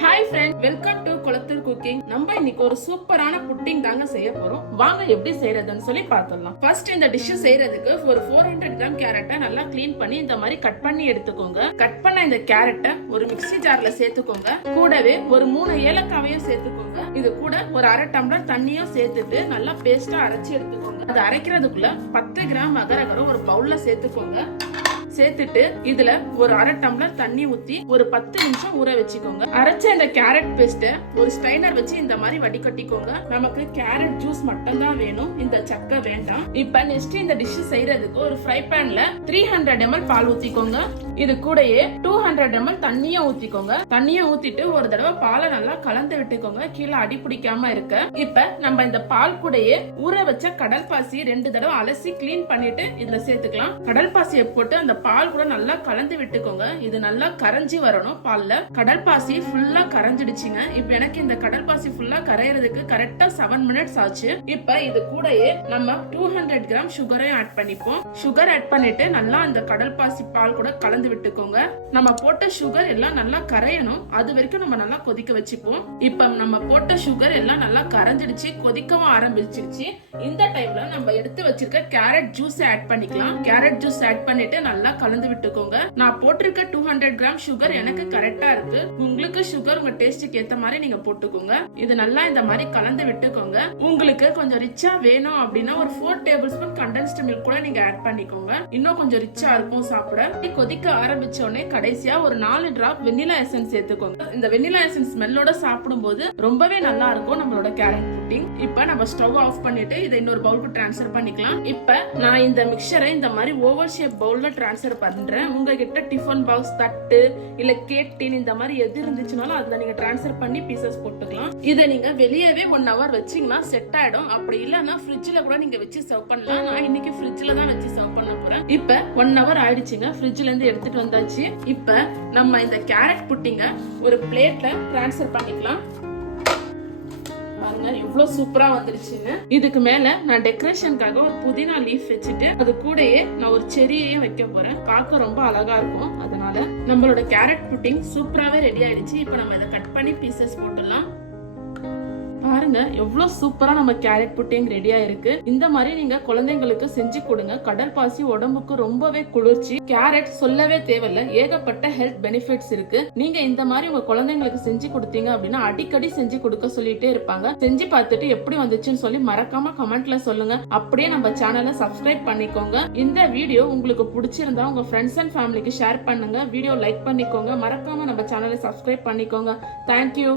Hi friend, welcome to Kulathur cooking. நம்ம இன்னைக்கு ஒரு சூப்பரான புட்டிங் தாங்க செய்ய போறோம். வாங்க எப்படி செய்யறதுன்னு சொல்லி பார்த்துடலாம். ஃபர்ஸ்ட் இந்த டிஷ் செய்யறதுக்கு ஒரு 400 கிராம் கேரட்டை நல்லா கிளீன் பண்ணி இந்த மாதிரி கட் பண்ணி எடுத்துக்கோங்க. கட் பண்ண இந்த கேரட்டை ஒரு மிக்ஸி ஜார்ல சேர்த்துக்கோங்க. கூடவே ஒரு 3 ஏலக்காவையும் சேர்த்துக்கோங்க. இது கூட ஒரு 1/2 டம்ளர் தண்ணியும் சேர்த்துட்டு நல்லா பேஸ்டா அரைச்சி எடுத்துக்கோங்க. அது அரைக்கிறதுக்குள்ள 10 கிராம் அகரகரம் ஒரு பவுல்ல சேர்த்துக்கோங்க. சேர்த்துட்டு இதுல ஒரு 1/2 டம்ளர் தண்ணி ஊத்தி ஒரு 10 நிமிஷம் ஊற வச்சுக்கோங்க. அரைச்ச இந்த கேரட் பேஸ்ட ஒரு ஸ்ட்ரைனர் வச்சு இந்த மாதிரி வடிகட்டிக்கோங்க. நமக்கு கேரட் ஜூஸ் மட்டும் தான் வேணும், இந்த சக்கை வேண்டாம். இப்ப நெக்ஸ்ட் இந்த டிஷ் செய்யறதுக்கு ஒரு ஃப்ரை பேன்ல 300 ml பால் ஊத்திக்கோங்க. இது கூடயே 200 ml தண்ணிய ஊத்திக்கோங்க. தண்ணிய ஊத்திட்டு ஒரு தடவை பாலை நல்லா கலந்து விட்டுக்கோங்க, கீழே அடி பிடிக்காம இருக்க. இப்ப நம்ம இந்த பால் கூடயே ஊற வச்ச கடல் பாசி 2 தடவை அலசி கிளீன் பண்ணிட்டு இதுல சேர்த்துக்கலாம். கடல் பாசியை போட்டு அந்த பால் கூட நல்லா கலந்து விட்டுக்கோங்க. இது நல்லா கரைஞ்சி வரணும். பால்ல கடல் பாசி ஃபுல்லா கரைஞ்சிடுச்சுங்க. இப்ப எனக்கு இந்த கடல் பாசி ஃபுல்லா கரையிறதுக்கு கரெக்டா 7 மினிட்ஸ் ஆச்சு. இப்ப இது கூடயே நம்ம 200 கிராம் சுகரையும் ஆட் பண்ணிப்போம். சுகர் ஆட் பண்ணிட்டு நல்லா அந்த கடல் பாசி பால் கூட கலந்து விட்டுக்கோங்க. நம்ம போட்ட சுகர் எல்லாம் நல்லா கரையணும், அது வரைக்கும் நம்ம நல்லா கொதிக்க வச்சுப்போம். இப்ப நம்ம போட்ட சுகர் எல்லாம் நல்லா கரைஞ்சிடுச்சு, கொதிக்கவும் ஆரம்பிச்சிருச்சு. இந்த டைம்ல நம்ம எடுத்து வச்சிருக்க கேரட் ஜூஸ் ஆட் பண்ணிக்கலாம். கேரட் ஜூஸ் ஆட் பண்ணிட்டு நல்லா கலந்து விட்டுக்கோங்க. நான் போட்டிருக்க 200 கிராம் சுகர் எனக்கு கரெக்டா இருக்கு. உங்களுக்கு சுகர் உங்க டேஸ்டுக்கு ஏத்த மாதிரி நீங்க போட்டுக்கோங்க. இது நல்லா இந்த மாதிரி கலந்து விட்டுக்கோங்க. உங்களுக்கு கொஞ்சம் ரிச்சா வேணும் அப்படின்னா ஒரு 4 டேபிள் ஸ்பூன் கண்டென்ஸ்டு மில்க் கூட நீங்க ஆட் பண்ணிக்கோங்க. இன்னும் கொஞ்சம் ரிச்சா இருக்கும் சாப்பிட. கொதிக்க ஆரம்பிச்ச உடனே கடைசியா ஒரு 4 டிராப் வெண்ணிலா எசன்ஸ் சேர்த்துக்கோங்க. இந்த வெண்ணிலா எசன்ஸ் ஸ்மெல்லோட சாப்பிடும் போது ரொம்பவே நல்லா இருக்கும் நம்மளோட கேரட் புட்டிங். இப்ப நம்ம ஸ்டவ் ஆஃப் பண்ணிட்டு இதை இன்னொரு பவுலுக்கு டிரான்ஸ்ஃபர் பண்ணிக்கலாம். இப்ப நான் இந்த மிக்சரை இந்த மாதிரி ஓவல் ஷேப் பவுல்ல டிரான்ஸ்ஃபர் பண்றேன். உங்ககிட்ட டிஃபன் பாக்ஸ், தட்டு இல்ல கேக் டின் இந்த மாதிரி எது இருந்துச்சுனாலும் அதுல நீங்க டிரான்ஸ்ஃபர் பண்ணி பீசஸ் போட்டுக்கலாம். இதை நீங்க வெளியவே 1 hour வச்சீங்கன்னா செட் ஆயிடும். அப்படி இல்லன்னா ஃப்ரிட்ஜ்ல கூட நீங்க வச்சு சர்வ் பண்ணலாம். நான் இன்னைக்கு ஃப்ரிட்ஜ்ல தான் வச்சு சர்வ் பண்ண போறேன். இப்ப 1 hour ஆயிடுச்சுங்க, ஃப்ரிட்ஜ்ல இருந்து எடுத்துட்டு வந்தாச்சு. இப்ப நம்ம இந்த கேரட் புட்டிங்க ஒரு பிளேட்ல டிரான்ஸ்ஃபர் பண்ணிக்கலாம். எவ்வளவு சூப்பரா வந்துருச்சுன்னு. இதுக்கு மேல நான் டெக்கரேஷனுக்காக ஒரு புதினா லீஃப் வச்சுட்டு அது கூடயே நான் ஒரு செரியையும் வைக்க போறேன். பார்க்க ரொம்ப அழகா இருக்கும். அதனால நம்மளோட கேரட் புட்டிங் சூப்பராவே ரெடி ஆயிடுச்சு. இப்ப நம்ம இதை கட் பண்ணி பீசஸ் போட்டுடலாம். பாருங்க எவ்வளவு சூப்பரா நம்ம கேரட் புட்டிங் ரெடியா இருக்கு. இந்த மாதிரி நீங்க குழந்தைங்களுக்கு செஞ்சு கொடுங்க. கடல் பாசி உடம்புக்கு ரொம்பவே குளிர்ச்சி. கேரட் சொல்லவே தேவையில்ல, ஏகப்பட்ட ஹெல்த் பெனிஃபிட்ஸ் இருக்கு. நீங்க இந்த மாதிரி உங்க குழந்தைங்களுக்கு செஞ்சு கொடுத்தீங்க அப்படின்னா அடிக்கடி செஞ்சு கொடுக்க சொல்லிட்டே இருப்பாங்க. செஞ்சு பார்த்துட்டு எப்படி வந்துச்சுன்னு சொல்லி மறக்காம கமெண்ட்ல சொல்லுங்க. அப்படியே நம்ம சேனலை சப்ஸ்கிரைப் பண்ணிக்கோங்க. இந்த வீடியோ உங்களுக்கு பிடிச்சிருந்தா உங்க ஃப்ரெண்ட்ஸ் அண்ட் ஃபேமிலிக்கு ஷேர் பண்ணுங்க. வீடியோ லைக் பண்ணிக்கோங்க. மறக்காம நம்ம சேனலை சப்ஸ்கிரைப் பண்ணிக்கோங்க. தேங்க்யூ.